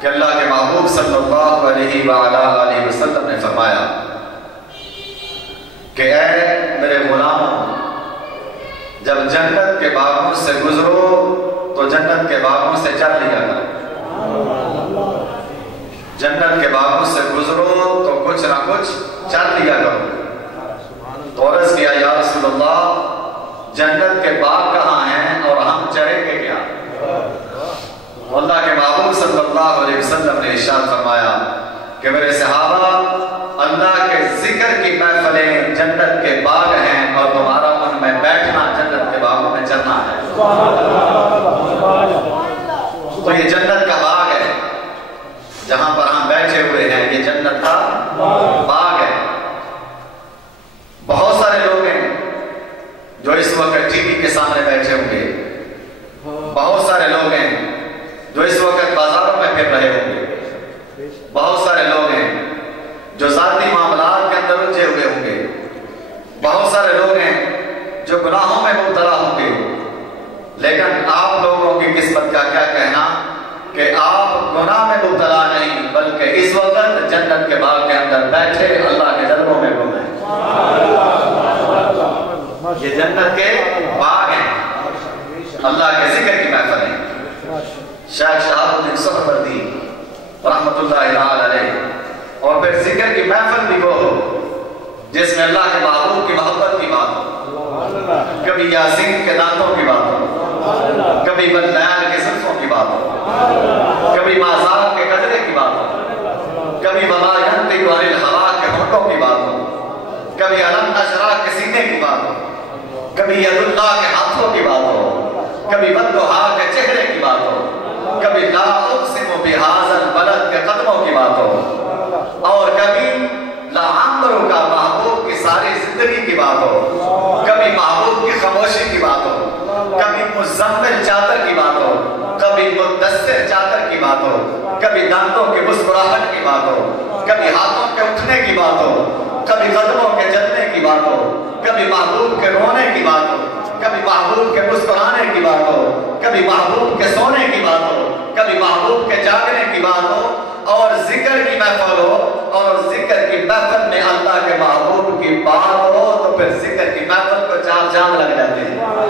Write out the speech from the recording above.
کہ اللہ کے محبوب صلی اللہ علیہ وآلہ وسلم نے فرمایا کہ اے میرے غلاموں، جب جنت کے باغوں سے گزرو تو جنت کے باغوں سے چل لیا کرو، جنت کے باغوں سے گزرو تو کچھ نہ کچھ چل لیا کرو۔ تو عرض کیا یا رسول اللہ جنت کے باغ کہاں ہیں اور ہم چریں گے کیا؟ اللہ کے محبوب صلی اللہ علیہ وسلم نے ارشاد فرمایا کہ میرے صحابہ، اللہ کے ذکر کی محفلیں جنت کے باغ ہیں اور تمہارا ان میں بیٹھنا جنت کے باغوں میں چلنا ہے۔ تو یہ جنت کا باغ ہے جہاں پر ہم بیٹھے ہوئے ہیں، یہ جنت کا باغ ہے۔ بہت سارے لوگ ہیں جو اس وقت ٹی وی کے سامنے بیٹھے ہوں گے، بہت سارے لوگ ہیں جو اس وقت بازاروں میں پھر رہے ہوں گے، بہت سارے لوگ ہیں جو ذاتی معاملات کے اندر الجھے ہوئے ہوں گے، بہت سارے لوگ ہیں جو گناہوں میں مبتلا ہوں گے، لیکن آپ لوگوں کی قسمت کا کیا کہنا کہ آپ گناہ میں مبتلا نہیں بلکہ اس وقت جنت کے باغ کے اندر بیٹھے اللہ کے دربوں میں گھومیں۔ یہ جنت کے باغ ہیں، اللہ کے ذکر کی محفل ہیں۔ شیخ شہاب الدین سہروردی رحمت اللہ علیہ، اور پھر ذکر کی محفل بھی وہ ہو جس میں اللہ کے محبوب کی محبت کی بات ہو، کبھی یاسین کے دانتوں کی بات ہو، کبھی بدلیان کے زلفوں کی بات ہو، کبھی مازاب کے قدرے کی بات ہو، کبھی وما ینطق عن الہوا کے ہونٹوں کی بات ہو، کبھی علم نشرہ کے سینے کی بات ہو، کبھی ید اللہ کے ہاتھوں کی بات ہو، کبھی بددہا کے چہرے کی بات ہو، کبھی لا اقسم بہذا البلد کے قدموں کی بات ہو، اور کبھی لا عمرو کا محبوب کی ساری زندگی کی بات ہو، کبھی محبوب کی خاموشی کی بات ہو، کبھی مزمل چادر کی بات ہو، کبھی مدثر چادر کی بات ہو، کبھی دانتوں کی مسکراہٹ کی بات ہو، کبھی ہاتھوں کے اٹھنے کی بات ہو، کبھی قدموں کے جلنے کی بات ہو، کبھی محبوب کے رونے کی بات ہو، کبھی محبوب کے مسکرانے کی بات ہو، کبھی محبوب کے سونے کی بات ہو، کبھی محبوب کے جاگنے کی بات ہو، اور ذکر کی محفل ہو، اور ذکر کی محفل میں اللہ کے محبوب کی بات ہو تو پھر ذکر کی محفل کو چار چاند لگ جاتے ہیں۔